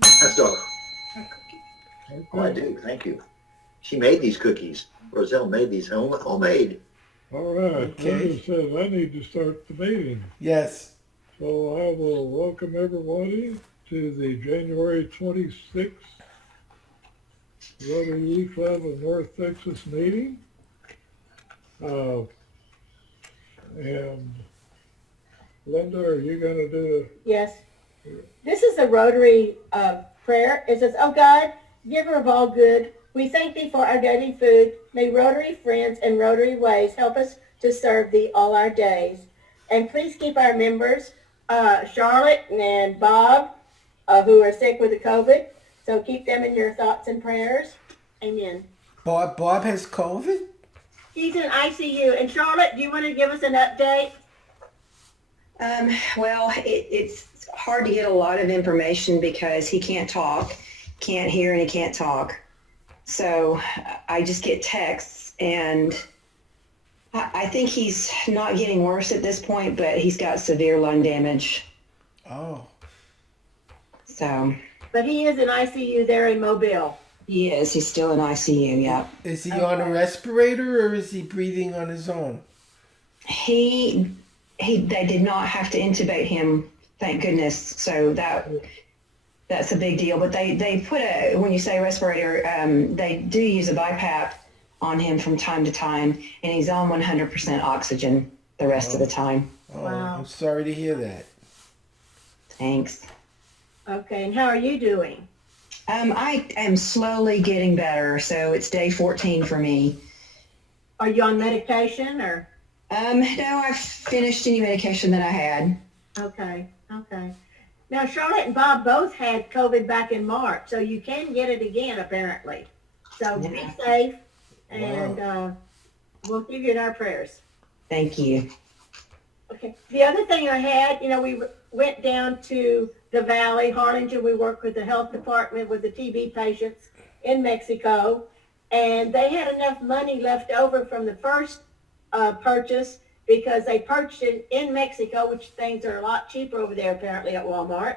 That's all. Oh, I Okay. do. Thank you. She made these cookies. Roselle made these homemade. All right. Okay. Linda says I need to start the meeting. Yes. So I will welcome everybody to the January 26th Rotary E Club of North Texas meeting. Uh, and Linda, are you going to do Yes. This is the Rotary prayer. It says, "Oh God, giver of all good, we thank thee for our daily food. May Rotary friends and Rotary ways help us to serve thee all our days. And please keep our members, Charlotte and Bob, who are sick with the COVID. So keep them in your thoughts and prayers. Amen." Bob has COVID? He's in ICU. And Charlotte, do you want to give us an update? It's hard to get a lot of information because he can't talk, can't hear, and he can't talk. So I just get texts, and I think he's not getting worse at this point, but he's got severe lung damage. Oh. So But he is in ICU there in Mobile. he is. He's still in ICU. Yeah. Is he on a respirator or is he breathing on his own? They did not have to intubate him, thank goodness. So that's a big deal. But they put when you say respirator, they do use a BiPAP on him from time to time, and he's on 100% oxygen the rest of the time. Oh, Wow. I'm sorry to hear that. Thanks. Okay, and how are you doing? I am slowly getting better, so it's day 14 for me. Are you on medication or? No, I've finished any medication that I had. Okay. Now, Charlotte and Bob both had COVID back in March, so you can get it again, apparently. So be Yeah. safe, and we'll keep you in our prayers. Thank you. Okay. The other thing I had, we went down to the Valley, Harlingen. We worked with the health department with the TB patients in Mexico, and they had enough money left over from the first purchase because they purchased it in Mexico, which things are a lot cheaper over there apparently at Walmart.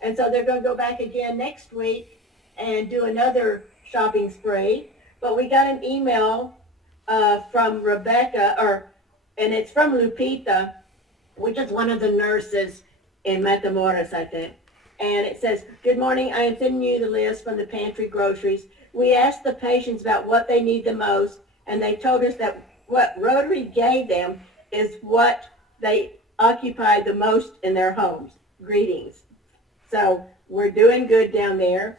And so they're going to go back again next week and do another shopping spree. But we got an email from Rebecca, and it's from Lupita, which is one of the nurses in Matamoros, I think. And it says, "Good morning. I am sending you the list from the pantry groceries. We asked the patients about what they need the most, and they told us that what Rotary gave them is what they occupied the most in their homes. Greetings." So we're doing good down there.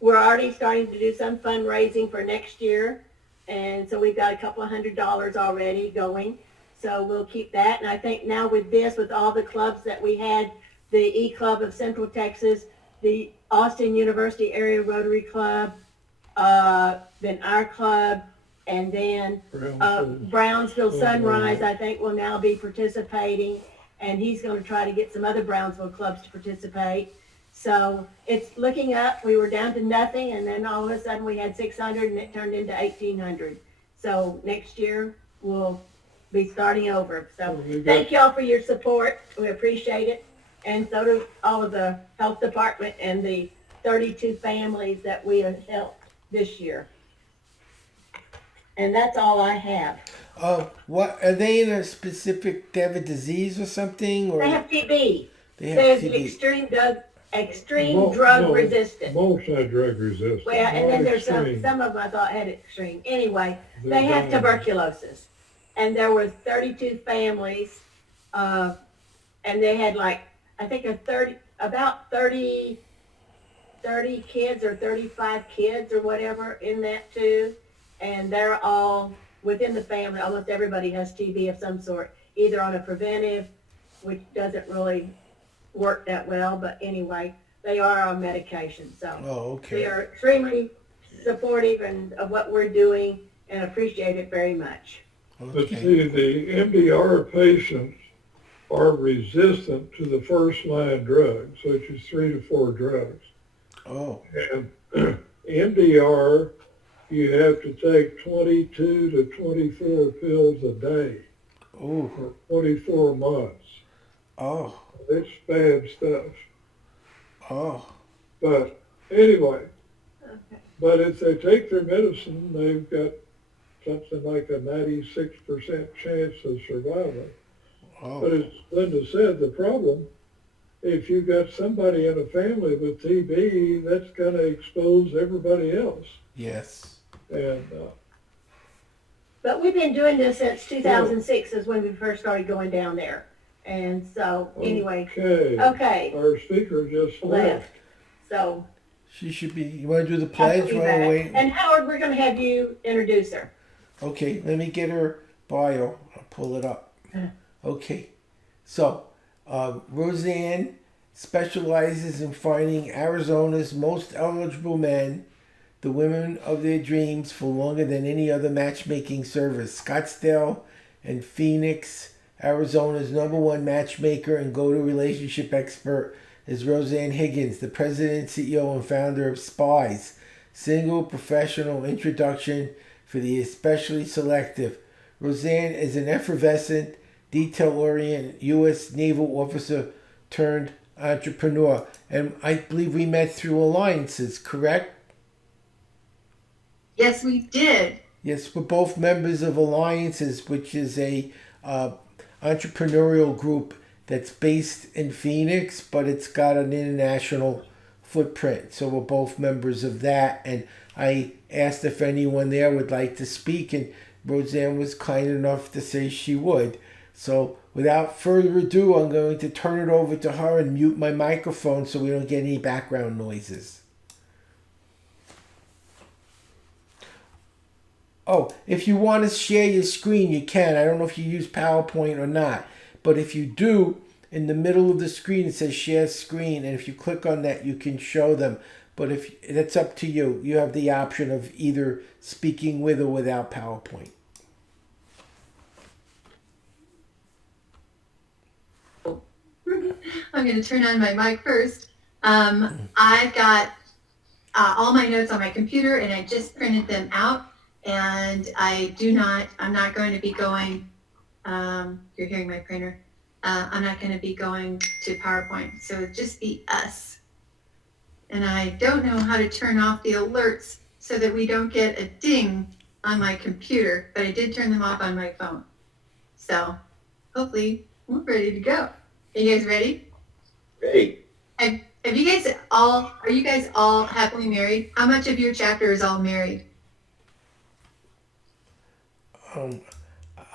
We're already starting to do some fundraising for next year. And so we've got a couple of $100 already going. So we'll keep that. And I think now with all the clubs that we had, the E Club of Central Texas, the Austin University Area Rotary Club, then our club, and then Brownsville Sunrise, I think, will now be participating. And he's going to try to get some other Brownsville clubs to participate. So it's looking up. We were down to nothing, and then all of a sudden we had 600, and it turned into 1,800. So next year we'll be starting over. So thank y'all for your support. We appreciate it. And so do all of the health department and the 32 families that we have helped this year. And that's all I have. What are they in a specific? They have a disease or something, or They have TB. they have There's TB? extreme drug resistant. multi-drug resistant? Well, and not then there's extreme. some of them I thought had extreme. Anyway, They're they have dying. tuberculosis. And there were 32 families, and they had I think about 30 kids or 35 kids or whatever in that too. And they're all within the family. Almost everybody has TB of some sort, either on a preventive, which doesn't really work that well, but anyway, they are on medication. So Oh, they okay. are extremely supportive of what we're doing and appreciate it very much. But Okay. see, the MDR patients are resistant to the first line drugs, which is 3 to 4 drugs. Oh. And MDR, you have to take 22 to 24 pills a day Oh. for 24 months. Oh. It's bad stuff. Oh. But anyway, Okay. but if they take their medicine, they've got something like a 96% chance of survival. But Oh, as Linda said, the problem, if you've got somebody in a family with TB, that's going to expose everybody else. yes. And But we've been doing this since 2006 is when we first started going down there. And so, anyway, okay, our speaker just left. left. So, She should be. You want to do the I'll pledge be while back. we're waiting? And Howard, we're going to have you introduce her. Okay, let me get her bio. I'll pull it up. Okay, so Roseanne specializes in finding Arizona's most eligible men, the women of their dreams, for longer than any other matchmaking service. Scottsdale and Phoenix, Arizona's #1 matchmaker and go-to relationship expert is Roseanne Higgins, the president, CEO, and founder of SPIES, Single Professional Introduction for the Especially Selective. Roseanne is an effervescent, detail-oriented U.S. naval officer turned entrepreneur. And I believe we met through alliances, correct? Yes, we did. Yes, we're both members of Alliances, which is a entrepreneurial group that's based in Phoenix, but it's got an international footprint. So we're both members of that. And I asked if anyone there would like to speak, and Roseanne was kind enough to say she would. So without further ado, I'm going to turn it over to her and mute my microphone so we don't get any background noises. Oh, if you want to share your screen, you can. I don't know if you use PowerPoint or not. But if you do, in the middle of the screen, it says share screen. And if you click on that, you can show them. But if that's up to you. You have the option of either speaking with or without PowerPoint. I'm going to turn on my mic first. I've got all my notes on my computer and I just printed them out. And I'm not going to be going, you're hearing my printer. I'm not going to be going to PowerPoint. So it'll just be us. And I don't know how to turn off the alerts so that we don't get a ding on my computer, but I did turn them off on my phone. So hopefully we're ready to go. Are you guys ready? Hey, Are you guys all happily married? How much of your chapter is all married?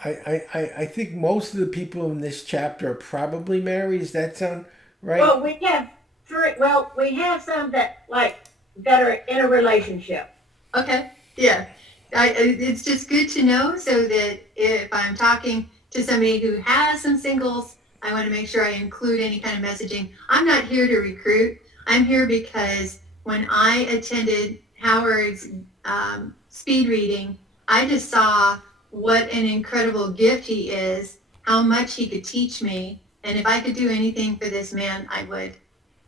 I think most of the people in this chapter are probably married. Does that sound right? Well, we have three. Well, we have some that are in a relationship. Okay, yeah. It's just good to know so that if I'm talking to somebody who has some singles, I want to make sure I include any kind of messaging. I'm not here to recruit. I'm here because when I attended Howard's speed reading, I just saw what an incredible gift he is, how much he could teach me, and if I could do anything for this man, I would.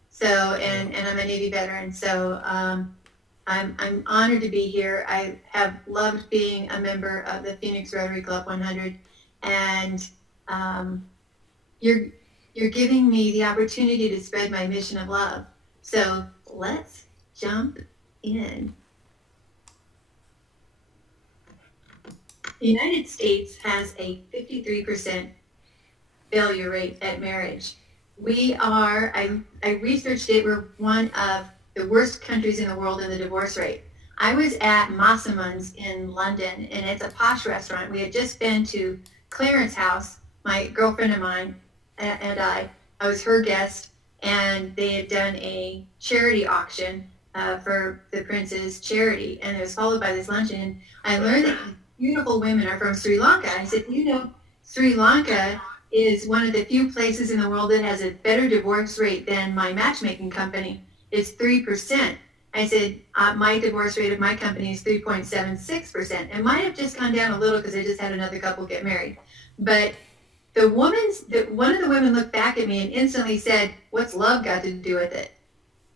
So, and I'm a Navy veteran, so I'm honored to be here. I have loved being a member of the Phoenix Rotary Club 100, and you're giving me the opportunity to spread my mission of love. So let's jump in. The United States has a 53% failure rate at marriage. I researched it, we're one of the worst countries in the world in the divorce rate. I was at Massaman's in London, and it's a posh restaurant. We had just been to Clarence House, my girlfriend of mine, and I was her guest, and they had done a charity auction for the prince's charity, and it was followed by this luncheon. And I learned that beautiful women are from Sri Lanka. I said, Sri Lanka is one of the few places in the world that has a better divorce rate than my matchmaking company. It's 3%. I said, my divorce rate of my company is 3.76%. It might have just gone down a little because I just had another couple get married. But one of the women looked back at me and instantly said, what's love got to do with it?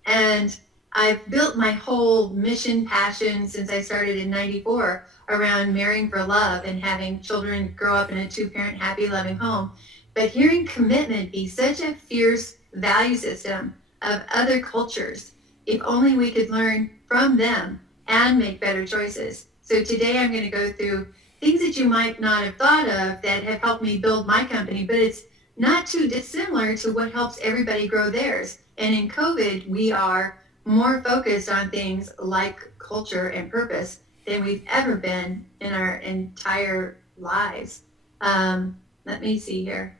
And I've built my whole mission passion since I started in 94 around marrying for love and having children grow up in a 2-parent, happy, loving home. But hearing commitment be such a fierce value system of other cultures, if only we could learn from them and make better choices. So today I'm going to go through things that you might not have thought of that have helped me build my company, but it's not too dissimilar to what helps everybody grow theirs. And in COVID, we are more focused on things like culture and purpose than we've ever been in our entire lives. Let me see here.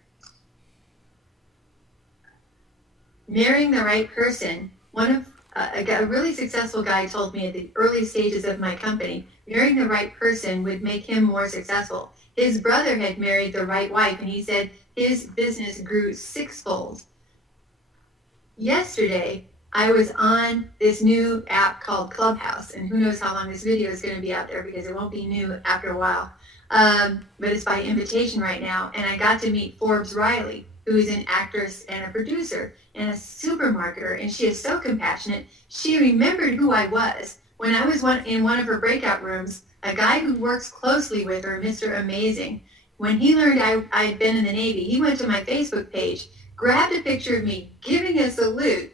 Marrying the right person. One of a really successful guy told me at the early stages of my company, marrying the right person would make him more successful. His brother had married the right wife, and he said his business grew sixfold. Yesterday, I was on this new app called Clubhouse, and who knows how long this video is going to be out there because it won't be new after a while. But it's by invitation right now, and I got to meet Forbes Riley, who is an actress and a producer and a supermarketer, and she is so compassionate. She remembered who I was. When I was in one of her breakout rooms, a guy who works closely with her, Mr. Amazing, when he learned I'd been in the Navy, he went to my Facebook page, grabbed a picture of me, giving a salute,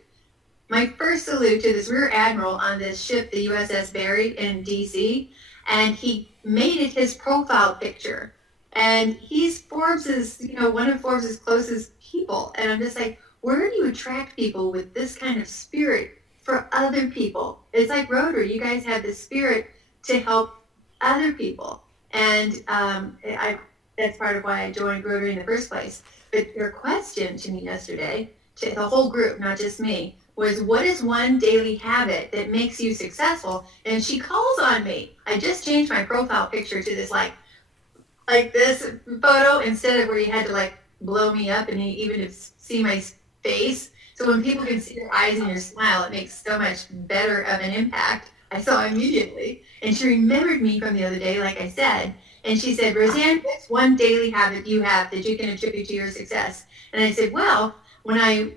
my first salute to this rear admiral on this ship, the USS Barry in DC, and he made it his profile picture. And he's Forbes's, one of Forbes's closest people. And I'm just like, where do you attract people with this kind of spirit for other people? It's like Rotary. You guys have the spirit to help other people. And that's part of why I joined Rotary in the first place. But your question to me yesterday, to the whole group, not just me, was what is one daily habit that makes you successful? And she calls on me. I just changed my profile picture to this like this photo instead of where you had to blow me up and even to see my face. So when people can see your eyes and your smile, it makes so much better of an impact. I saw immediately. And she remembered me from the other day, like I said. And she said, Roseanne, what's one daily habit you have that you can attribute to your success? And I said, well, when I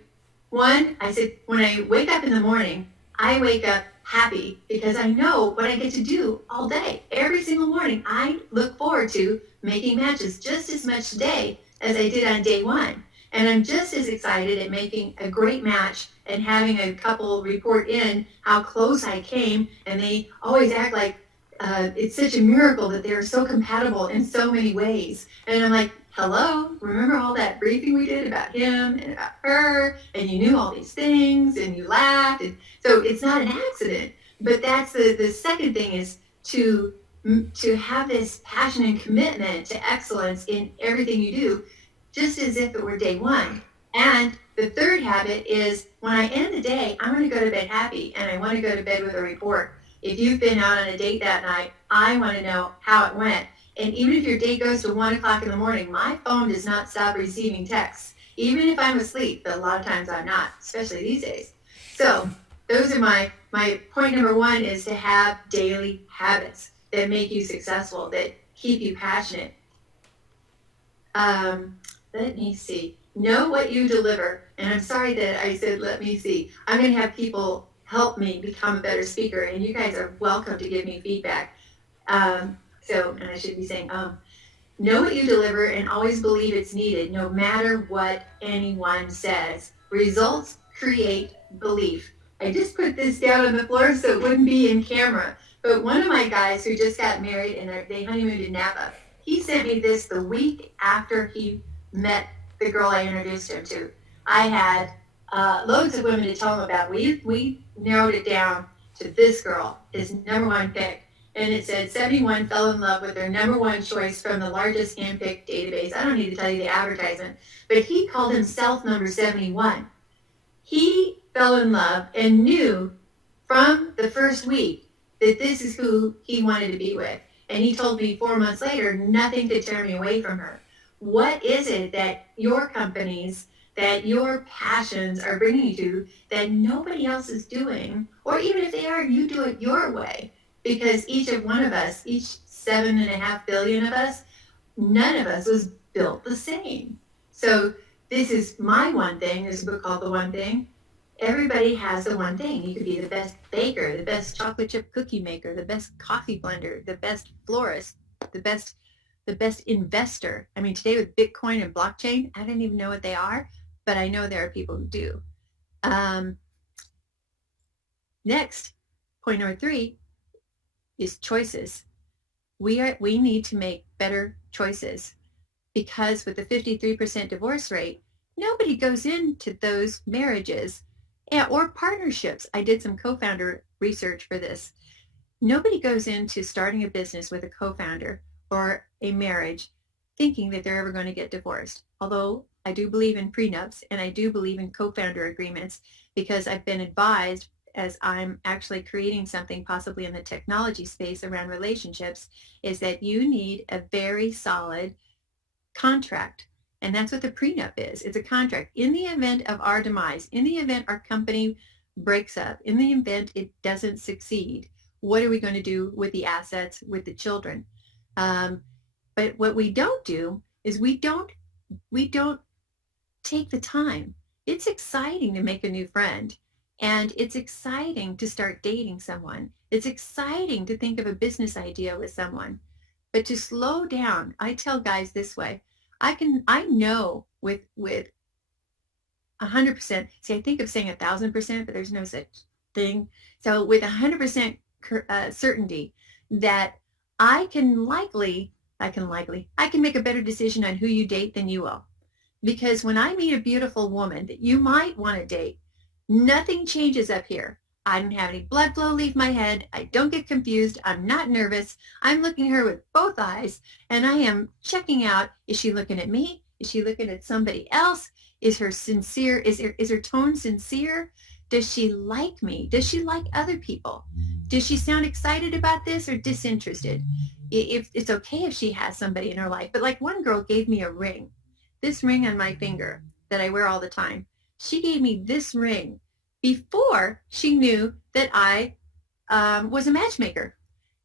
wake up in the morning, I wake up happy because I know what I get to do all day. Every single morning, I look forward to making matches just as much today as I did on day one. And I'm just as excited at making a great match and having a couple report in how close I came. And they always act like it's such a miracle that they're so compatible in so many ways. And I'm like, hello, remember all that briefing we did about him and about her, and you knew all these things and you laughed. And so it's not an accident. But that's the second thing is to have this passion and commitment to excellence in everything you do, just as if it were day one. And the third habit is when I end the day, I want to go to bed happy and I want to go to bed with a report. If you've been out on a date that night, I want to know how it went. And even if your date goes to 1 o'clock in the morning, my phone does not stop receiving texts, even if I'm asleep, but a lot of times I'm not, especially these days. So those are my point number one is to have daily habits that make you successful, that keep you passionate. Let me see. Know what you deliver. And I'm sorry that I said, let me see. I'm going to have people help me become a better speaker, and you guys are welcome to give me feedback. And I should be saying, know what you deliver and always believe it's needed, no matter what anyone says. Results create belief. I just put this down on the floor so it wouldn't be in camera. But one of my guys who just got married and they honeymooned in Napa, he sent me this the week after he met the girl I introduced him to. I had loads of women to tell him about. We narrowed it down to this girl, his number one pick. And it said 71 fell in love with their number one choice from the largest handpicked database. I don't need to tell you the advertisement, but he called himself number 71. He fell in love and knew from the first week that this is who he wanted to be with. And he told me 4 months later, nothing could tear me away from her. What is it that your companies, that your passions are bringing you to that nobody else is doing? Or even if they are, you do it your way. Because each one of us, each 7.5 billion of us, none of us was built the same. So this is my one thing. There's a book called The One Thing. Everybody has the one thing. You could be the best baker, the best chocolate chip cookie maker, the best coffee blender, the best florist, the best investor. I mean, today with Bitcoin and blockchain, I don't even know what they are, but I know there are people who do. Next, point number 3 is choices. We need to make better choices, because with the 53% divorce rate, nobody goes into those marriages or partnerships. I did some co-founder research for this. Nobody goes into starting a business with a co-founder or a marriage thinking that they're ever going to get divorced. Although I do believe in prenups and I do believe in co-founder agreements, because I've been advised, as I'm actually creating something possibly in the technology space around relationships, is that you need a very solid contract. And that's what the prenup is. It's a contract. In the event of our demise, in the event our company breaks up, in the event it doesn't succeed, what are we going to do with the assets, with the children? But what we don't do is we don't take the time. It's exciting to make a new friend, and it's exciting to start dating someone. It's exciting to think of a business idea with someone. But to slow down, I tell guys this way, I know with 100%, see, I think of saying 1,000%, but there's no such thing. So with 100% certainty that I can make a better decision on who you date than you will. Because when I meet a beautiful woman that you might want to date, nothing changes up here. I don't have any blood flow leave my head. I don't get confused. I'm not nervous. I'm looking at her with both eyes, and I am checking out, is she looking at me? Is she looking at somebody else? Is her sincere? Is her tone sincere? Does she like me? Does she like other people? Does she sound excited about this or disinterested? If it's okay if she has somebody in her life. But like one girl gave me a ring, this ring on my finger that I wear all the time. She gave me this ring before she knew that I was a matchmaker.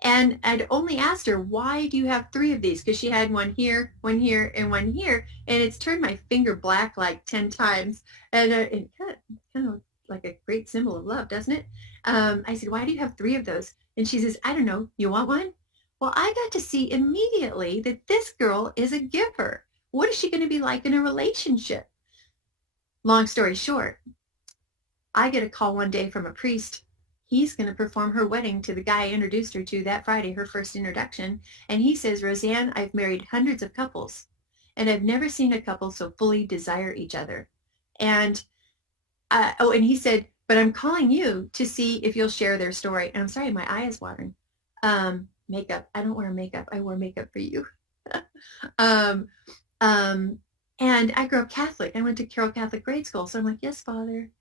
And I'd only asked her, why do you have 3 of these? Because she had one here, and one here. And it's turned my finger black like 10 times. And it kind of like a great symbol of love, doesn't it? I said, why do you have 3 of those? And she says, I don't know. You want one? Well, I got to see immediately that this girl is a giver. What is she going to be like in a relationship? Long story short, I get a call one day from a priest. He's going to perform her wedding to the guy I introduced her to that Friday, her first introduction. And he says, Roseanne, I've married hundreds of couples, and I've never seen a couple so fully desire each other. And and he said, but I'm calling you to see if you'll share their story. And I'm sorry, my eye is watering. Makeup. I don't wear makeup. I wore makeup for you. And I grew up Catholic. I went to Carroll Catholic grade school. So I'm like, yes, Father.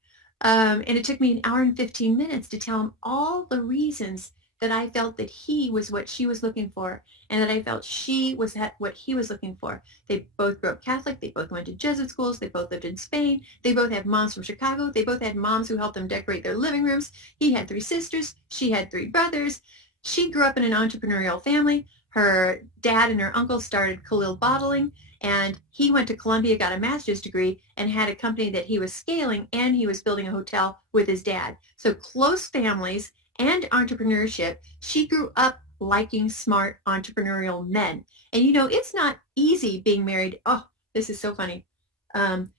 And it took me an hour and 15 minutes to tell him all the reasons that I felt that he was what she was looking for, and that I felt she was what he was looking for. They both grew up Catholic. They both went to Jesuit schools. They both lived in Spain. They both had moms from Chicago. They both had moms who helped them decorate their living rooms. He had 3 sisters. She had 3 brothers. She grew up in an entrepreneurial family. Her dad and her uncle started Khalil Bottling, and he went to Columbia, got a master's degree, and had a company that he was scaling, and he was building a hotel with his dad. So close families and entrepreneurship. She grew up liking smart entrepreneurial men. And you know, it's not easy being married. Oh, this is so funny.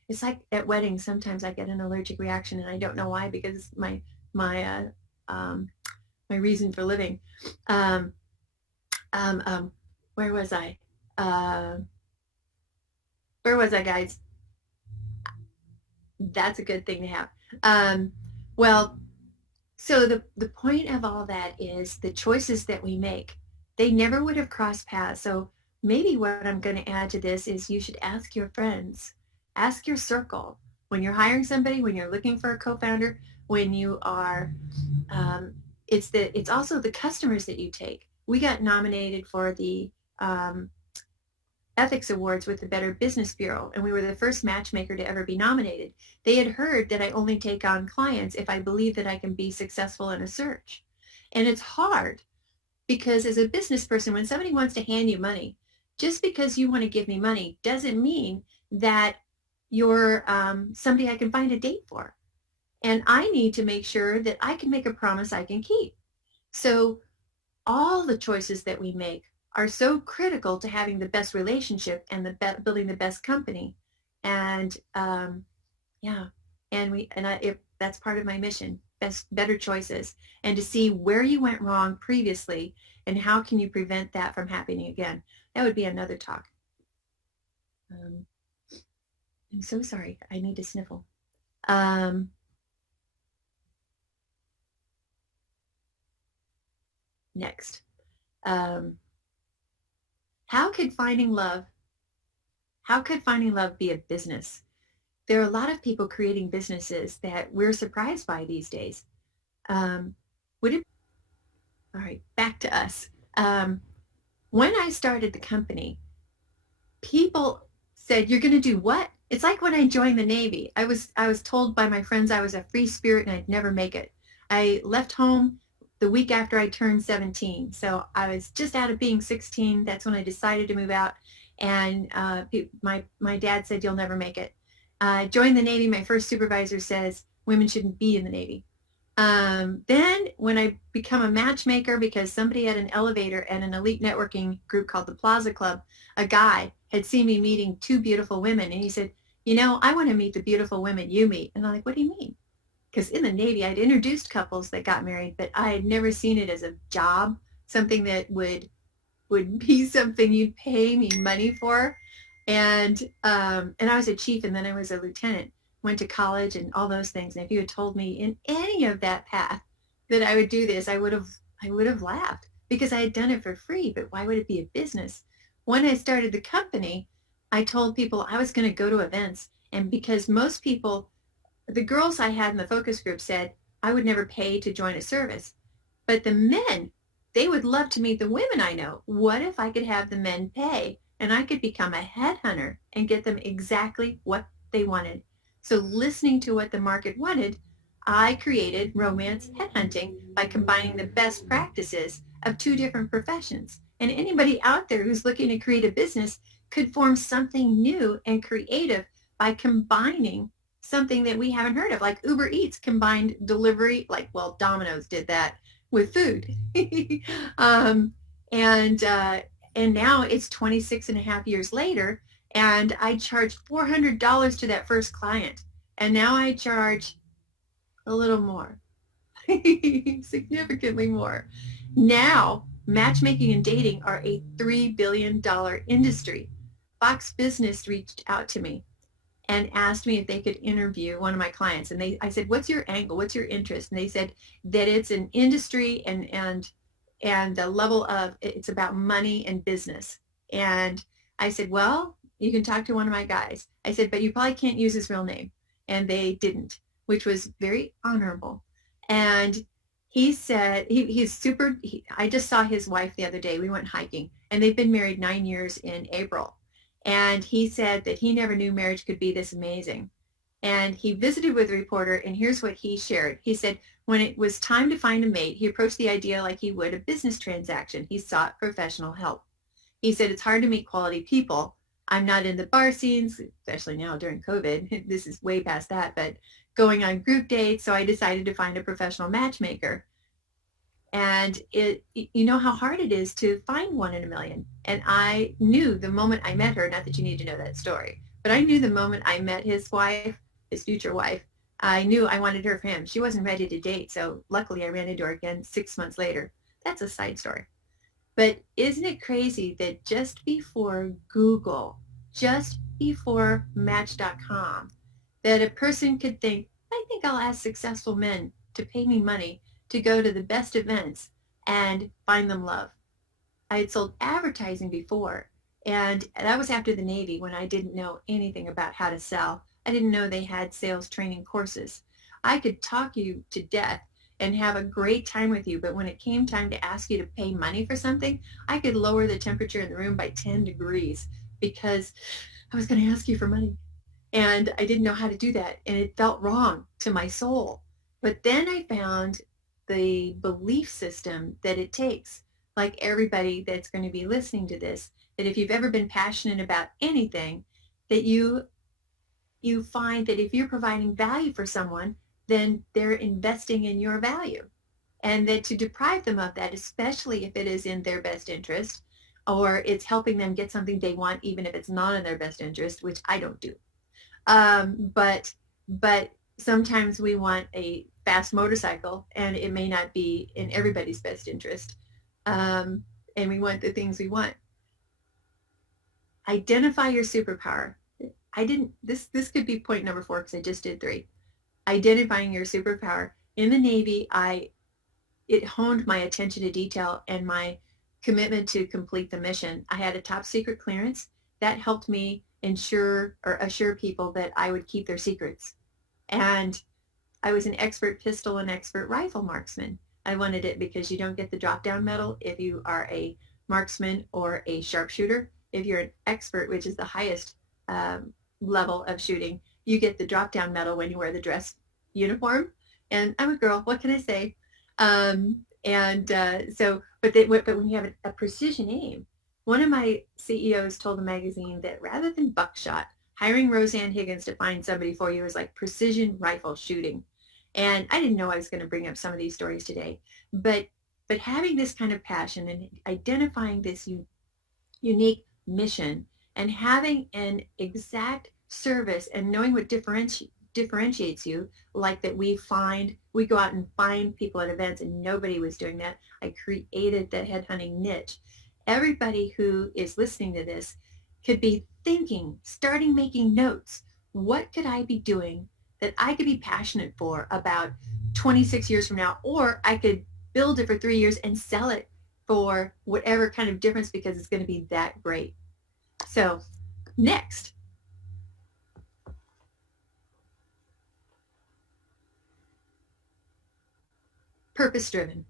It's like at weddings, sometimes I get an allergic reaction, and I don't know why, because my reason for living. Where was I? Guys? That's a good thing to have. Well, so the point of all that is the choices that we make, they never would have crossed paths. So maybe what I'm going to add to this is you should ask your friends, ask your circle. When you're hiring somebody, when you're looking for a co-founder, when you are, it's also the customers that you take. We got nominated for the Ethics Awards with the Better Business Bureau, and we were the first matchmaker to ever be nominated. They had heard that I only take on clients if I believe that I can be successful in a search. And it's hard, because as a business person, when somebody wants to hand you money, just because you want to give me money doesn't mean that you're somebody I can find a date for. And I need to make sure that I can make a promise I can keep. So all the choices that we make are so critical to having the best relationship and building the best company. And if that's part of my mission, better choices, and to see where you went wrong previously and how can you prevent that from happening again. That would be another talk. I'm so sorry. I need to sniffle. Next. How could finding love be a business? There are a lot of people creating businesses that we're surprised by these days. All right, back to us. When I started the company, people said, "You're going to do what?" It's like when I joined the Navy. I was told by my friends I was a free spirit and I'd never make it. I left home the week after I turned 17. So I was just out of being 16. That's when I decided to move out. And my dad said, "You'll never make it." Joined the Navy. My first supervisor says women shouldn't be in the Navy. Then when I become a matchmaker, because somebody at an elevator at an elite networking group called the Plaza Club, a guy had seen me meeting two beautiful women. And he said, "I want to meet the beautiful women you meet." And I'm like, "What do you mean?" Because in the Navy, I'd introduced couples that got married, but I had never seen it as a job, something that would be something you'd pay me money for. And I was a chief and then I was a lieutenant, went to college and all those things. And if you had told me in any of that path that I would do this, I would have laughed, because I had done it for free. But why would it be a business? When I started the company, I told people I was going to go to events. And because most people, the girls I had in the focus group said I would never pay to join a service. But the men, they would love to meet the women I know. What if I could have the men pay and I could become a headhunter and get them exactly what they wanted? So listening to what the market wanted, I created romance headhunting by combining the best practices of two different professions. And anybody out there who's looking to create a business could form something new and creative by combining something that we haven't heard of, like Uber Eats combined delivery, Domino's did that with food. And now it's 26 and a half years later, and I charged $400 to that first client. And now I charge a little more, significantly more. Now, matchmaking and dating are a $3 billion industry. Fox Business reached out to me and asked me if they could interview one of my clients. And I said, "What's your angle? What's your interest?" And they said that it's an industry and the level of, it's about money and business. And I said, "Well, you can talk to one of my guys." I said, "But you probably can't use his real name." And they didn't, which was very honorable. And he said, I just saw his wife the other day. We went hiking, and they've been married 9 years in April. And he said that he never knew marriage could be this amazing. And he visited with a reporter, and here's what he shared. He said, when it was time to find a mate, he approached the idea like he would a business transaction. He sought professional help. He said, "It's hard to meet quality people. I'm not in the bar scenes," especially now during COVID. This is way past that, but going on group dates. So I decided to find a professional matchmaker. And you know how hard it is to find one in a million. And I knew the moment I met her, not that you need to know that story, but I knew the moment I met his wife, his future wife, I knew I wanted her for him. She wasn't ready to date. So luckily I ran into her again 6 months later. That's a side story. But isn't it crazy that just before Google, just before Match.com, that a person could think, "I think I'll ask successful men to pay me money to go to the best events and find them love." I had sold advertising before, and that was after the Navy, when I didn't know anything about how to sell. I didn't know they had sales training courses. I could talk you to death and have a great time with you, but when it came time to ask you to pay money for something, I could lower the temperature in the room by 10 degrees because I was going to ask you for money. And I didn't know how to do that, and it felt wrong to my soul. But then I found the belief system that it takes, like everybody that's going to be listening to this, that if you've ever been passionate about anything, that you find that if you're providing value for someone, then they're investing in your value. And that to deprive them of that, especially if it is in their best interest, or it's helping them get something they want, even if it's not in their best interest, which I don't do. But sometimes we want a fast motorcycle, and it may not be in everybody's best interest. And we want the things we want. Identify your superpower. This could be point number 4 because I just did 3. Identifying your superpower. In the Navy, it honed my attention to detail and my commitment to complete the mission. I had a top secret clearance that helped me assure people that I would keep their secrets. And I was an expert pistol and expert rifle marksman. I wanted it because you don't get the drop-down medal if you are a marksman or a sharpshooter. If you're an expert, which is the highest level of shooting, you get the drop-down medal when you wear the dress uniform. And I'm a girl, what can I say? But when you have a precision aim, one of my CEOs told the magazine that rather than buckshot, hiring Roseanne Higgins to find somebody for you is like precision rifle shooting. And I didn't know I was going to bring up some of these stories today, but having this kind of passion and identifying this unique mission and having an exact service and knowing what differentiates you, like that we go out and find people at events, and nobody was doing that. I created the headhunting niche. Everybody who is listening to this could be thinking, starting making notes. What could I be doing that I could be passionate for about 26 years from now? Or I could build it for 3 years and sell it for whatever kind of difference because it's going to be that great. So next. Purpose-driven.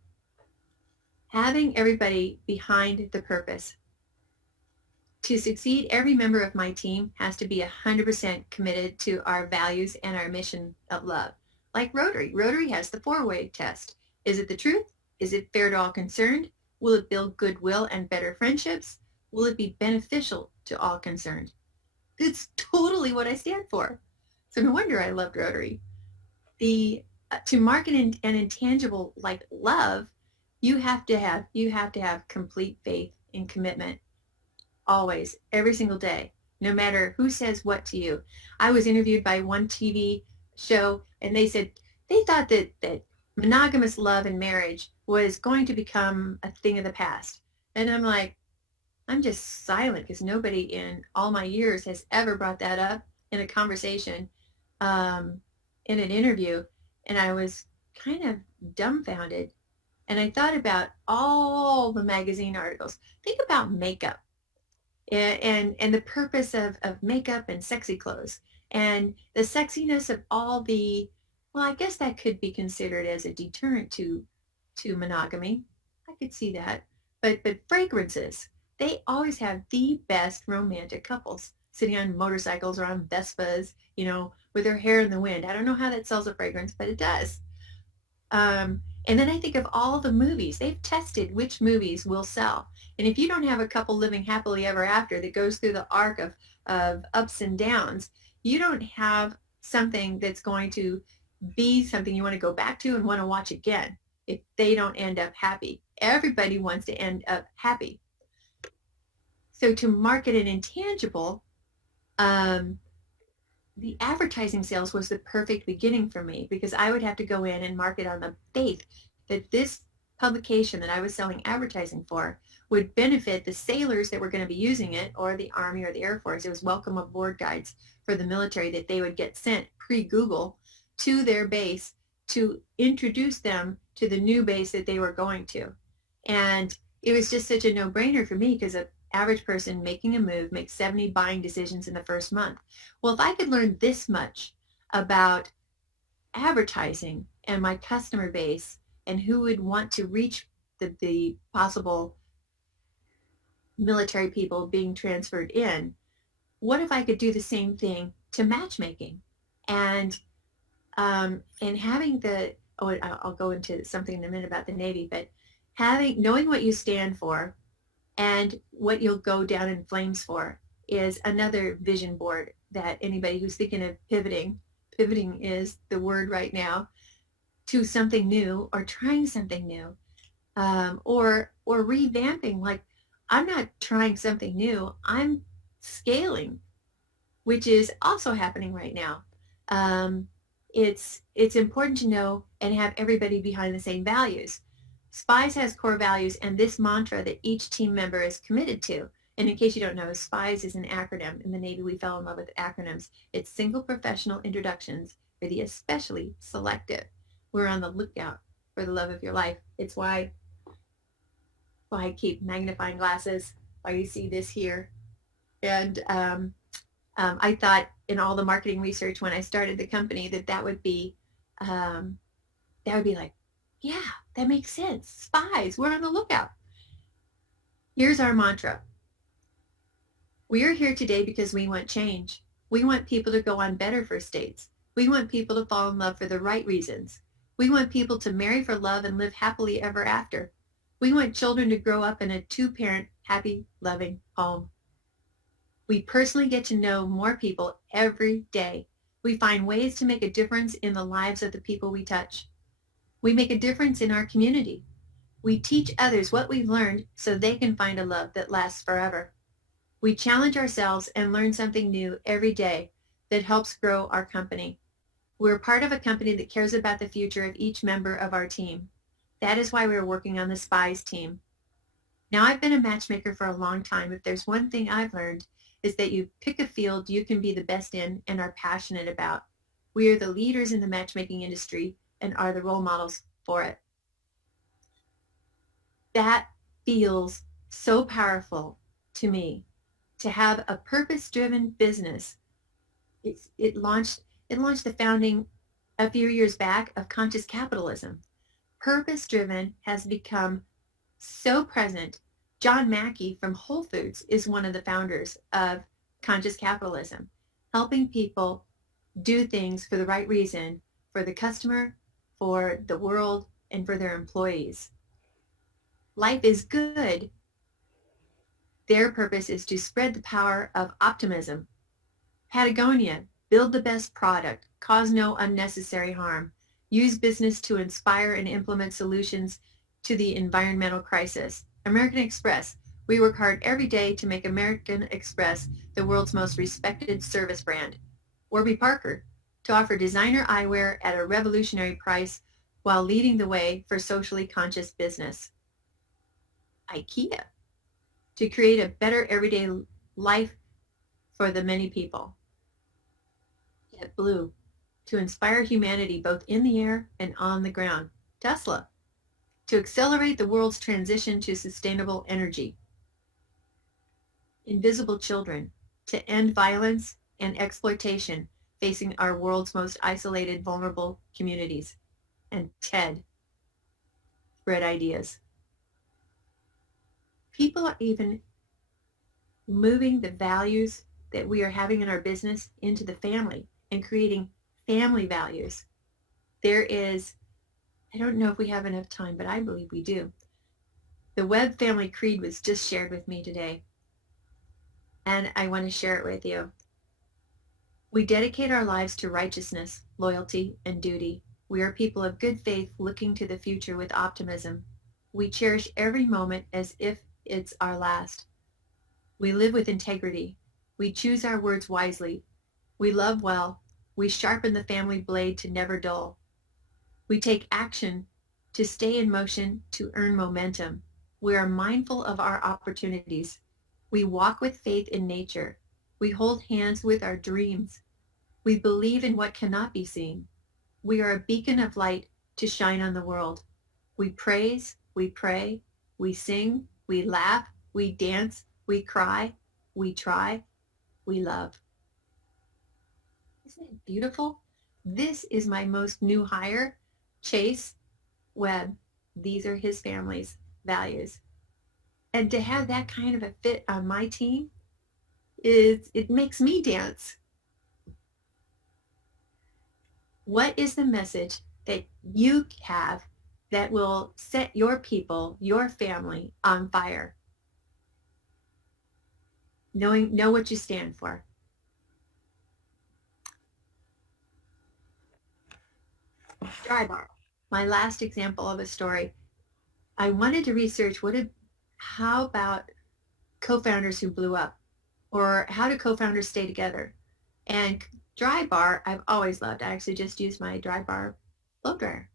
Having everybody behind the purpose. To succeed, every member of my team has to be 100% committed to our values and our mission of love. Like Rotary. Rotary has the 4-way test. Is it the truth? Is it fair to all concerned? Will it build goodwill and better friendships? Will it be beneficial to all concerned? It's totally what I stand for. So no wonder I loved Rotary. To market an intangible like love, you have to have complete faith and commitment. Always, every single day, no matter who says what to you. I was interviewed by one TV show, and they said they thought that monogamous love and marriage was going to become a thing of the past. And I'm like, I'm just silent because nobody in all my years has ever brought that up in a conversation, in an interview. And I was kind of dumbfounded. And I thought about all the magazine articles. Think about makeup and the purpose of makeup and sexy clothes and the sexiness of all the, well, I guess that could be considered as a deterrent to monogamy. I could see that. But fragrances, they always have the best romantic couples sitting on motorcycles or on Vespas, with their hair in the wind. I don't know how that sells a fragrance, but it does. And then I think of all the movies. They've tested which movies will sell. And if you don't have a couple living happily ever after that goes through the arc of ups and downs, you don't have something that's going to be something you want to go back to and want to watch again if they don't end up happy. Everybody wants to end up happy. So to market an intangible, the advertising sales was the perfect beginning for me because I would have to go in and market on the faith that this publication that I was selling advertising for would benefit the sailors that were going to be using it, or the Army or the Air Force. It was welcome aboard guides for the military that they would get sent pre-Google to their base to introduce them to the new base that they were going to. And it was just such a no-brainer for me because an average person making a move makes 70 buying decisions in the first month. Well, if I could learn this much about advertising and my customer base and who would want to reach the possible military people being transferred in, what if I could do the same thing to matchmaking? And having I'll go into something in a minute about the Navy, but knowing what you stand for and what you'll go down in flames for is another vision board that anybody who's thinking of pivoting is the word right now, to something new or trying something new, or revamping. Like, I'm not trying something new, I'm scaling, which is also happening right now. it's important to know and have everybody behind the same values. SPIES has core values and this mantra that each team member is committed to. And in case you don't know, SPIES is an acronym. In the Navy, we fell in love with acronyms. It's Single Professional Introductions for the Especially Selective. We're on the lookout for the love of your life. It's why I keep magnifying glasses, why you see this here. And I thought in all the marketing research when I started the company that would be like, yeah, that makes sense. SPIES, we're on the lookout. Here's our mantra. We are here today because we want change. We want people to go on better first dates. We want people to fall in love for the right reasons. We want people to marry for love and live happily ever after. We want children to grow up in a two-parent, happy, loving home. We personally get to know more people every day. We find ways to make a difference in the lives of the people we touch. We make a difference in our community. We teach others what we've learned so they can find a love that lasts forever. We challenge ourselves and learn something new every day that helps grow our company. We're part of a company that cares about the future of each member of our team. That is why we're working on the SPIES team. Now, I've been a matchmaker for a long time. If there's one thing I've learned, is that you pick a field you can be the best in and are passionate about. We are the leaders in the matchmaking industry and are the role models for it. That feels so powerful to me, to have a purpose-driven business. It launched the founding a few years back of conscious capitalism. Purpose-driven has become so present. John Mackey from Whole Foods is one of the founders of conscious capitalism, helping people do things for the right reason, for the customer, for the world, and for their employees. Life is good. Their purpose is to spread the power of optimism. Patagonia, build the best product, cause no unnecessary harm, use business to inspire and implement solutions to the environmental crisis. American Express, we work hard every day to make American Express the world's most respected service brand. Warby Parker, to offer designer eyewear at a revolutionary price while leading the way for socially conscious business. IKEA, to create a better everyday life for the many people. JetBlue, to inspire humanity both in the air and on the ground. Tesla, to accelerate the world's transition to sustainable energy. Invisible Children, to end violence and exploitation facing our world's most isolated, vulnerable communities. And TED, spread ideas. People are even moving the values that we are having in our business into the family and creating family values. There is, I don't know if we have enough time, but I believe we do. The Webb Family Creed was just shared with me today, and I want to share it with you. We dedicate our lives to righteousness, loyalty, and duty. We are people of good faith looking to the future with optimism. We cherish every moment as if it's our last. We live with integrity. We choose our words wisely. We love well. We sharpen the family blade to never dull. We take action to stay in motion to earn momentum. We are mindful of our opportunities. We walk with faith in nature. We hold hands with our dreams. We believe in what cannot be seen. We are a beacon of light to shine on the world. We praise, we pray, we sing, we laugh, we dance, we cry, we try, we love. Isn't it beautiful? This is my most new hire, Chase Webb. These are his family's values. And to have that kind of a fit on my team, it makes me dance. What is the message that you have that will set your people, your family on fire? Know what you stand for. Drybar, my last example of a story. I wanted to research how about co-founders who blew up, or how do co-founders stay together? And Dry bar, I've always loved. I actually just use my Dry bar blow dryer,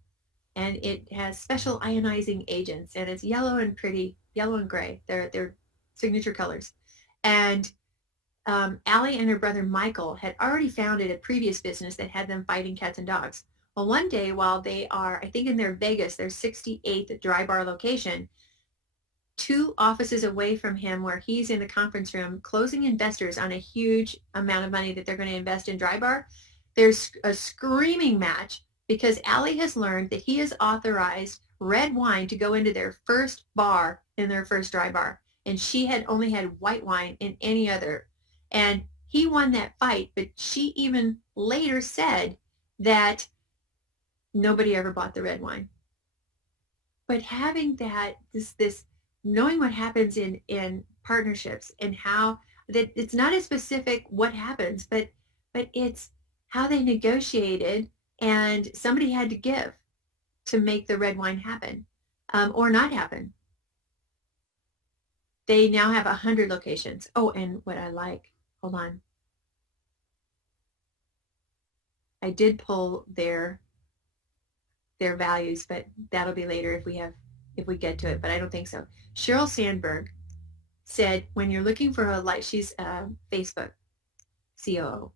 and it has special ionizing agents, and it's yellow and pretty, yellow and gray. They're signature colors. And Allie and her brother Michael had already founded a previous business that had them fighting cats and dogs. Well, one day while they are, I think in their 68th Dry Bar location, 2 offices away from him where he's in the conference room closing investors on a huge amount of money that they're going to invest in Dry Bar, there's a screaming match because Allie has learned that he has authorized red wine to go into their first bar in their first Dry Bar. And she had only had white wine in any other. And he won that fight, but she even later said that nobody ever bought the red wine. But having that, this knowing what happens in partnerships and how that it's not as specific what happens, but it's how they negotiated and somebody had to give to make the red wine happen or not happen. They now have 100 locations. Oh, and what I like, hold on. I did pull their values, but that'll be later if we get to it, but I don't think so. Sheryl Sandberg said, when you're looking for a life, she's a Facebook COO.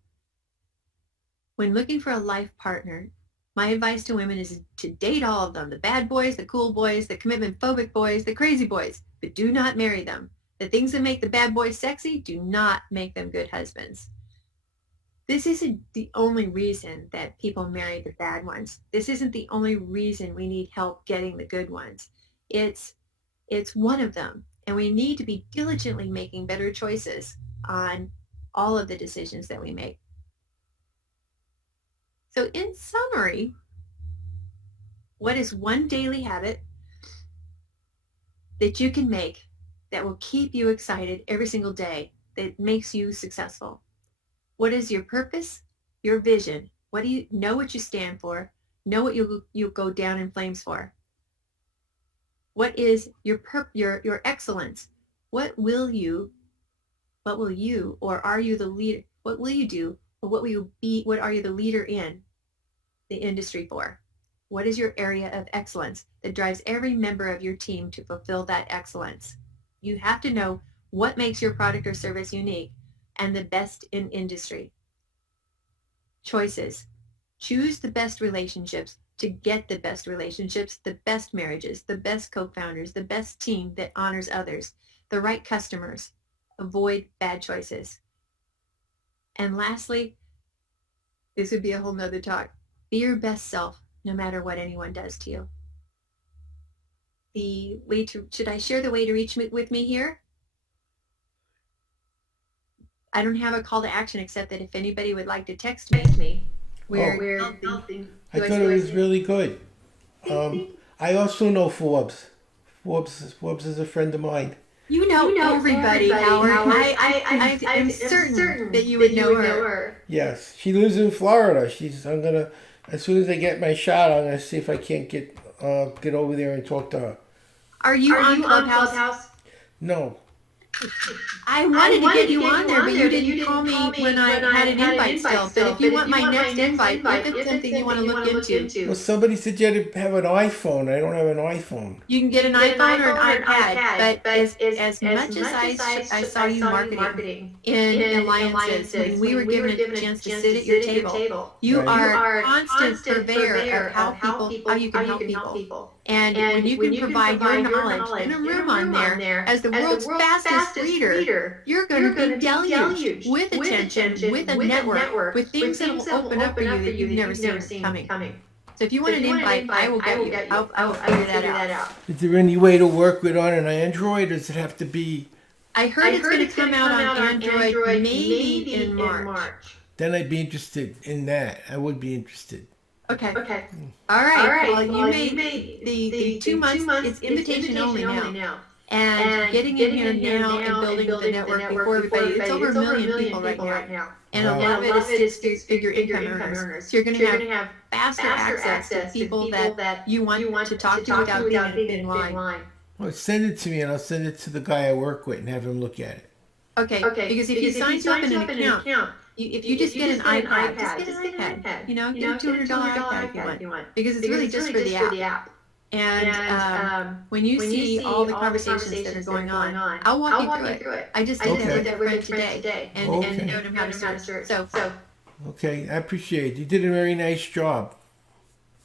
When looking for a life partner, my advice to women is to date all of them, the bad boys, the cool boys, the commitment phobic boys, the crazy boys, but do not marry them. The things that make the bad boys sexy do not make them good husbands. This isn't the only reason that people marry the bad ones. This isn't the only reason we need help getting the good ones. It's one of them, and we need to be diligently making better choices on all of the decisions that we make. So in summary, what is one daily habit that you can make that will keep you excited every single day, that makes you successful? What is your purpose, your vision? What do you know what you stand for? Know what you'll go down in flames for? What is your excellence? What will you, or are you the leader? What will you do? Or what will you be? What are you the leader in the industry for? What is your area of excellence that drives every member of your team to fulfill that excellence? You have to know what makes your product or service unique and the best in industry. Choices. Choose the best relationships to get the best relationships, the best marriages, the best co-founders, the best team that honors others, the right customers. Avoid bad choices. And lastly, this would be a whole nother talk. Be your best self, no matter what anyone does to you. Should I share the way to reach with me here? I don't have a call to action except that if anybody would like to text me, we're helping. I thought it was really good. I also know Forbes. Forbes is a friend of mine. You know everybody, Howard. I'm certain that you would know her. Yes, she lives in Florida. As soon as I get my shot, I'm gonna see if I can't get over there and talk to her. Are you on Clubhouse? No. I wanted to get you on there, but you didn't call me when I had an invite still. But if you want my next invite, if it's something you want to look into. Well, somebody said you had to have an iPhone. I don't have an iPhone. You can get an iPhone or an iPad, but as much as I saw you marketing in alliances, when we were given a chance to sit at your table, you are a constant purveyor of how you can help people. And when you can provide your knowledge in a room on there as the world's fastest reader, you're going to be deluged with attention, with a network, with things that will open up for you that you've never seen coming. So if you want an invite, I will get you. I will figure that out. Is there any way to work with on an Android, or does it have to be? I heard it's going to come out on Android maybe in March. Then I'd be interested in that. I would be interested. Okay. All right. Well, you made the 2 months. It's invitation only now. And getting in here now and building the network before everybody. It's over 1 million people right now. And a lot of it is six-figure income earners. So you're going to have faster access to people that you want to talk to without being in a thin line. Well, send it to me, and I'll send it to the guy I work with and have him look at it. Okay. Because if he signs you up in an account, if you just get an iPad, just get an iPad. You know, get a $200 iPad if you want, because it's really just for the app. And when you see all the conversations that are going on, I'll walk you through it. I just did that with a friend today, and showed him how to start. So Okay, I appreciate it. You did a very nice job.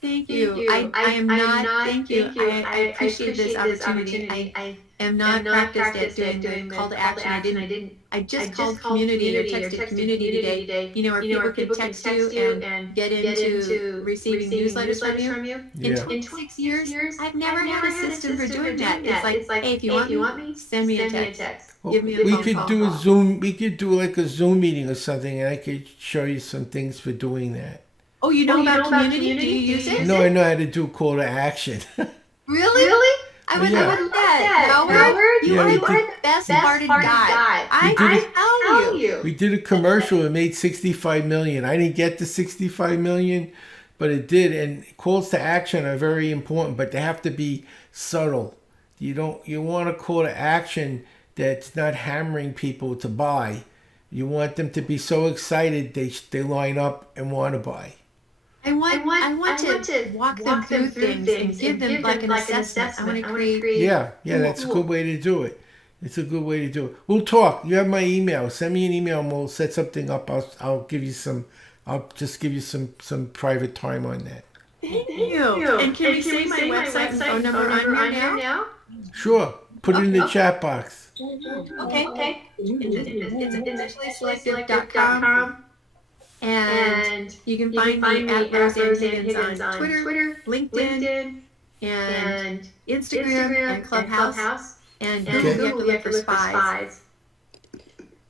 thank you. I am not. Thank you. I appreciate this opportunity. I am not practiced at doing the call to action. I just called community or texted community today. You know, where people can text you and get into receiving newsletters from you. Yeah. In 6 years, I've never had a system for doing that. It's like, hey, if you want me, send me a text. Give me a We phone could call. do a Zoom. We could do like a Zoom meeting or something, and I could show you some things for doing that. Oh, you know about community? Do you use it? No, I know how to do call to action. Really? I would Yeah. love that. Howard, you Yeah, are we the did- best-hearted guy. I tell you. We did a commercial. It made 65 million. I didn't get the 65 million, but it did. And calls to action are very important, but they have to be subtle. You want a call to action that's not hammering people to buy. You want them to be so excited they line up and want to buy. I want to walk them through things and give them like an assessment. I want to create. Yeah, that's a good way to do it. It's a good way to do it. We'll talk. You have my email. Send me an email and we'll set something up. I'll give you some. I'll just give you some private time on that. Thank you. And can we say my website and phone number on here now? Sure. Put it in the chat box. Okay. It's initiallyselective.com. And you can find me at Roseanne Higgins on Twitter, LinkedIn, and Instagram, and Clubhouse. And Google, you have to look for spies.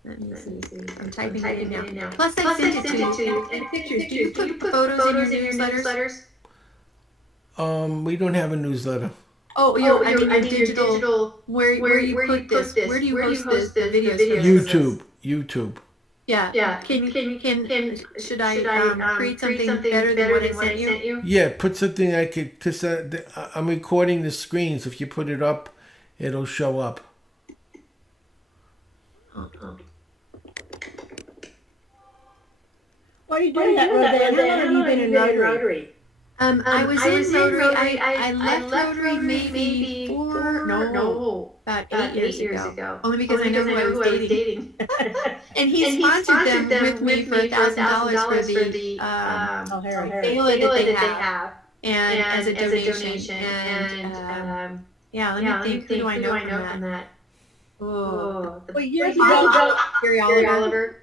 Let me see. I'm typing it in now. Plus, I sent it to you. And pictures. Do you put photos in your newsletters? We don't have a newsletter. Oh, I mean your digital. Where you put this? Where do you post the videos? YouTube. Yeah. Should I create something better than what I sent you? Yeah, put something I could, because I'm recording the screens. If you put it up, it'll show up. What are you doing that, Roseanne? How long have you been in Rotary? I was in Rotary. I left Rotary maybe about 8 years ago. Only because I know who I was dating. And he sponsored them with me for $1,000 for the gala that they have, and as a donation. And let me think. Who do I know from that? Oh, Well, years ago, Gary Oliver.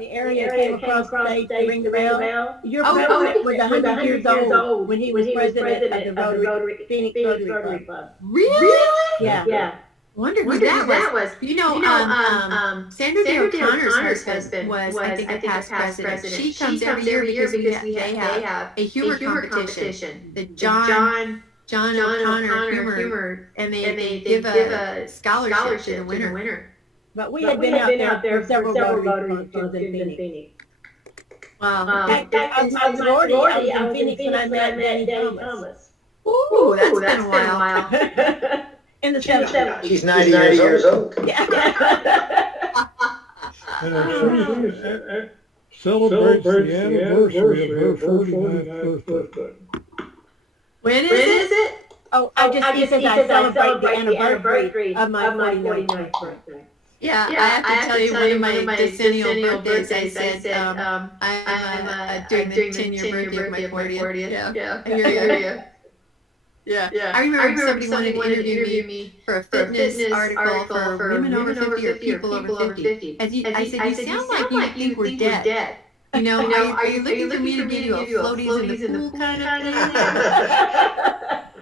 the area came across stage to ring the bell. Your president was 100 years old when he was president of the Rotary, Phoenix Rotary Club. Really? Yeah. Wonder who that was. You know, Sandra Day O'Connor's husband was, I think, the past president. She comes every year because they have a humor competition. The John O'Connor humor, and they give a scholarship to the winner. But we had been out there for several Rotary functions in Phoenix. Wow. I was already in Phoenix when I met Danny Thomas. Ooh, that's been a while. In the 70s. She's 90 years old. Yeah. And she celebrates the anniversary of her 49th birthday. When is it? Oh, I just said I celebrate the anniversary of my 49th birthday. Yeah, I have to tell you, one of my decennial birthdays, I said, I'm doing the 10-year birthday of my 40th. Yeah, I hear you. Yeah. I remember somebody wanted to interview me for a fitness article for women over 50 or people over 50. I said, you sound like you think we're dead. You know, are you looking for me to give you a floaties in the pool kind of thing?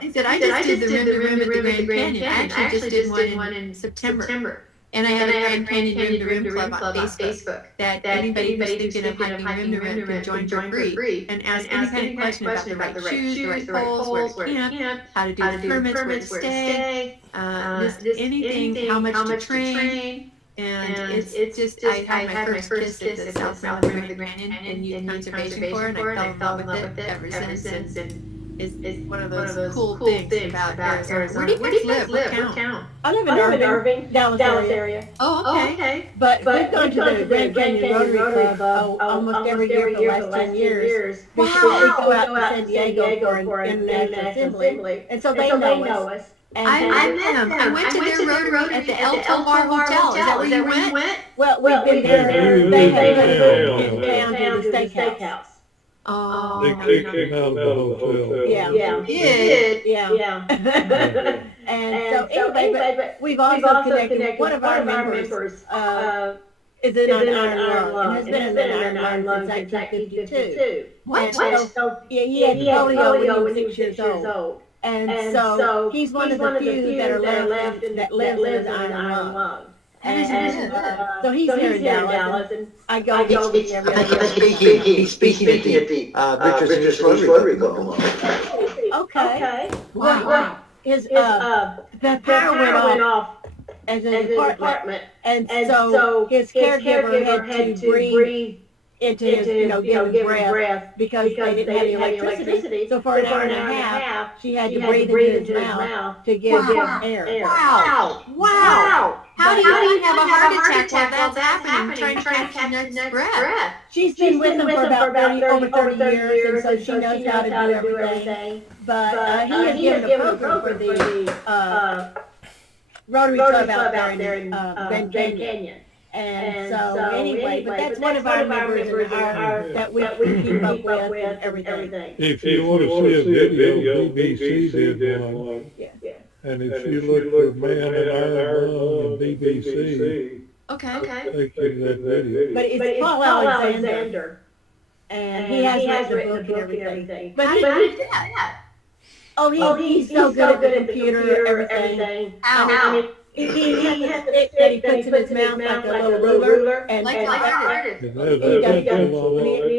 I said, I just did the Rim to Rim at the Grand Canyon. I actually just did one in September. And I have a Grand Canyon Rim to Rim Club on Facebook that anybody who's thinking of hiking Rim to Rim can join for free and ask any kind of question about the right shoes, the right poles, where to camp, how to do the permits, where to stay, just anything, how much to train. And it's just, I had my first kiss at the South Rim of the Grand Canyon and Youth Conservation Corps, and I fell in love with it ever since. And is one of those cool things about Arizona. Where do you guys live? What town? I live in Irving, Dallas area. Oh, okay. But we've gone to the Grand Canyon Rotary Club almost every year for the last 10 years. Wow. Because we go out to San Diego for an international assembly. And so they know us. I met them. I went to their Rotary at the El Tovar Hotel. Is that where you went? Well, we've been there. They have in town to the steakhouse. Oh. They kicked him out of the hotel. Yeah. You did? Yeah. And so anyway, but we've also connected. One of our members is in on Iron Lung and has been in Iron Lung since 1952. What? So he had polio when he was 6 years old. And so he's one of the few that are left that lives in Iron Lung. And so he's here in Dallas, and I go over every other He's speaking at the Richardson Rotary Club. Okay. Wow. His the power went off as an apartment, and so his caregiver had to breathe into his, give him breath because they didn't have any electricity. So for an hour and a half, she had to breathe into his mouth to give him air. Wow. How do you have a heart attack while that's happening, trying to catch your next breath? She's been with him for about over 30 years, and so she knows how to do everything. But he has given a program for the Rotary Club out there in Grand Canyon. And so anyway, but that's one of our members in our that we keep up with and everything. If you want to see a video, BBC did one. Yeah. And if you look for Man in Iron Lung and BBC, Okay. they give that video. But it's Paul Alexander. And he has written the book and everything. But How did you do that? he's so good at the computer, everything. Ow. He has a stick that he puts in his mouth like a little ruler. And Like artist. And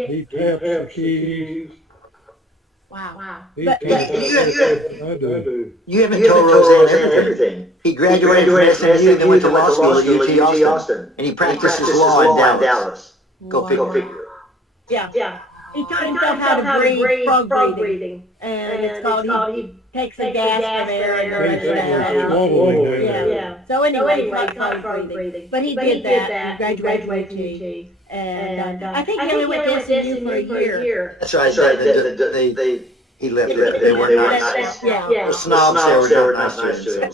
he taps the keys. Wow. He But- taps but- I do. You haven't told Roseanne everything. He graduated from SMU and then went to law school at UT Austin. And he practices law in Dallas. Go figure. Yeah. He taught himself how to breathe, frog breathing. And it's called, he takes a gas from air and runs it out. Yeah. So anyway, he taught frog breathing. But he did that and graduated from UT. And I think he only went to SMU for a year. That's right. He left it. They were not nice. Yeah. The snobs there were not nice to him.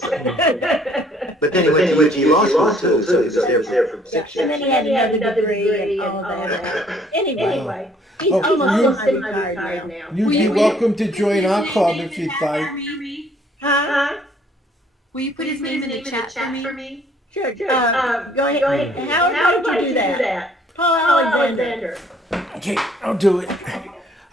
But then he went to UT Law School too, so he was there for 6 And then years. he had another degree and all that. Anyway, he's almost semi-retired now. You'd be welcome to join our club if you'd like. Huh? Will you put his name in the chat for me? Sure. Go ahead. How did you do that? Paul Alexander. Okay, I'll do it.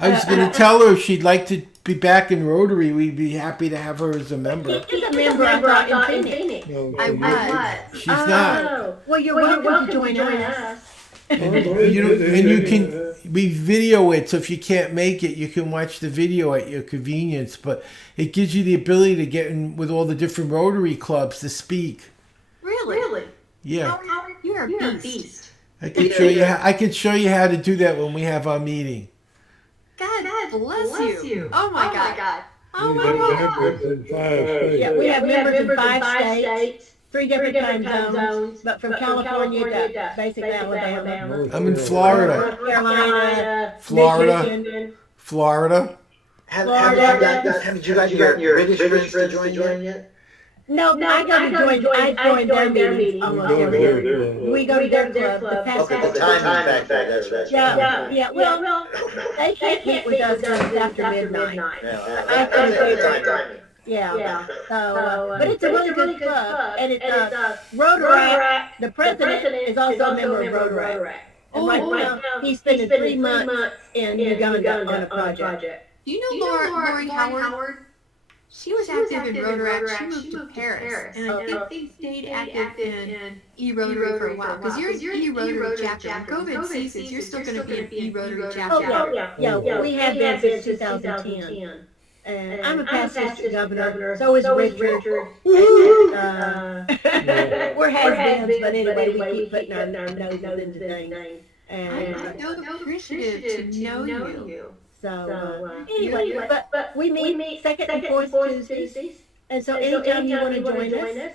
I was going to tell her if she'd like to be back in Rotary, we'd be happy to have her as a member. He's a member, I thought, in Phoenix. No, I was. She's not. Well, you're welcome to join us. We video it, so if you can't make it, you can watch the video at your convenience. But it gives you the ability to get in with all the different Rotary clubs to speak. Really? Yeah, You're a beast. I could show you. I could show you how to do that when we have our meeting. God bless you. Oh my God. Oh we my have God. members in 5 states. Yeah, we have members in 5 states, 3 different time zones, but from California to basically Alabama, I'm in Florida. North Carolina, Florida. Michigan. Florida. Haven't you got your British friends to join yet? No, I joined their meetings almost every year. We go to their club. The timing factor. Yeah. Well, they can't meet with us until after midnight. Yeah. So, but it's a really good club, and it's Rotaract. The president is also a member of Rotaract. And right now, he's spending 3 months in Uganda on a project. Do you know Lori Howard? She was active in Rotaract. She moved to Paris. And I think they stayed active in E-Rotary for a while. Because you're an E-Rotary chapter. When COVID ceases, you're still going to be an E-Rotary chapter. Yeah. We have been since 2010. And I'm a past district governor. So is Richard. We're has-beens, but anyway, we keep putting our noses into things. I'm so appreciative to know you. So, anyway, but we meet second and fourth Tuesdays. And so anytime you want to join us,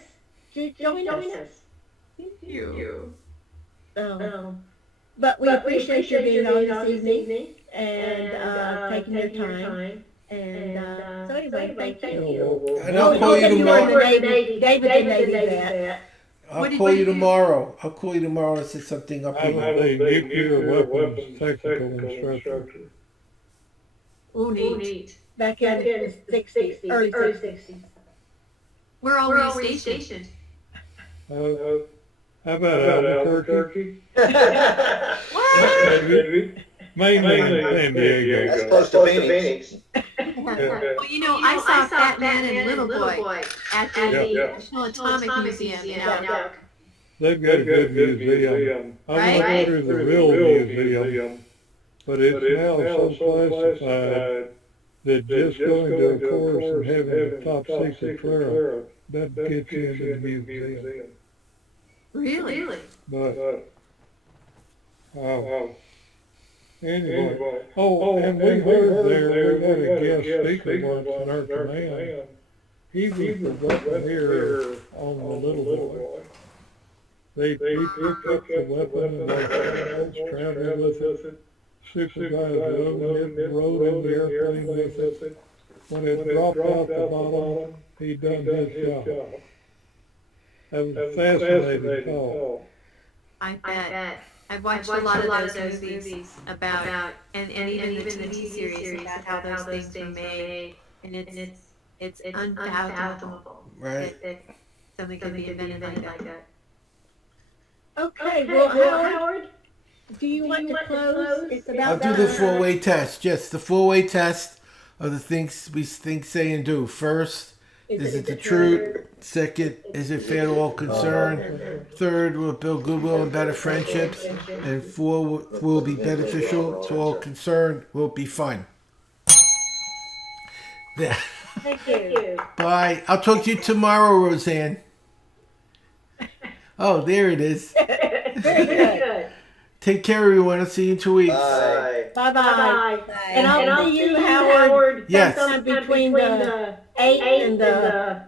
join us. Thank you. But we appreciate you being on this evening and taking your time. And so anyway, thank you. And I'll call you tomorrow. David the Navy vet. I'll call you tomorrow. I'll call you tomorrow and set something up. I'm a nuclear weapons technical instructor. Oh, neat. Back in the 60s, early 60s. Where are we stationed? How about Albuquerque? What? Mainly San Diego. That's close to Phoenix. Well, you know, I saw Batman and Little Boy at the National Atomic Museum in Albuquerque. They've got a good museum. I'm not under the real museum, but it's now so classified that just going to a course and having a top secret clearance, that gets you into the museum. Really? But, anyway, and we heard there, we had a guest speaker once in our command. He was the buccaneer on the Little Boy. They picked up the weapon and they traveled with it, supervised loading it, rode in the airplane with it. When it dropped out the bottom, he done his job. That was a fascinating call. I bet. I've watched a lot of those movies about, and even the TV series about how those things were made, and it's unfathomable. Right. That something can be invented like that. Okay, well, Howard, do you want to close? It's I'll about do the time. four-way test. Yes, the four-way test of the things we think, say, and do. First, is it the truth? Second, is it fair to all concerned? Third, will it build goodwill and better friendships? And four, will it be beneficial to all concerned? Will it be fun? There. Thank you. Bye. I'll talk to you tomorrow, Roseanne. Oh, there it is. Very good. Take care, everyone. I'll see you in 2 weeks. Bye. Bye-bye. And I'll see you, Howard, Yes. sometime between the 8th and the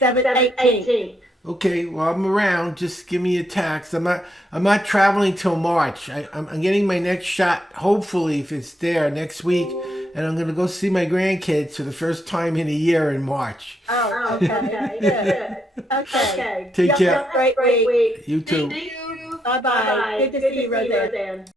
7th, 18th. Okay, well, I'm around. Just give me a text. I'm not traveling till March. I'm getting my next shot, hopefully, if it's there, next week. And I'm going to go see my grandkids for the first time in a year in March. Oh, okay. Good. Okay. Take care. Have a great week. You too. Thank you. Bye-bye. Good to see you, Roseanne.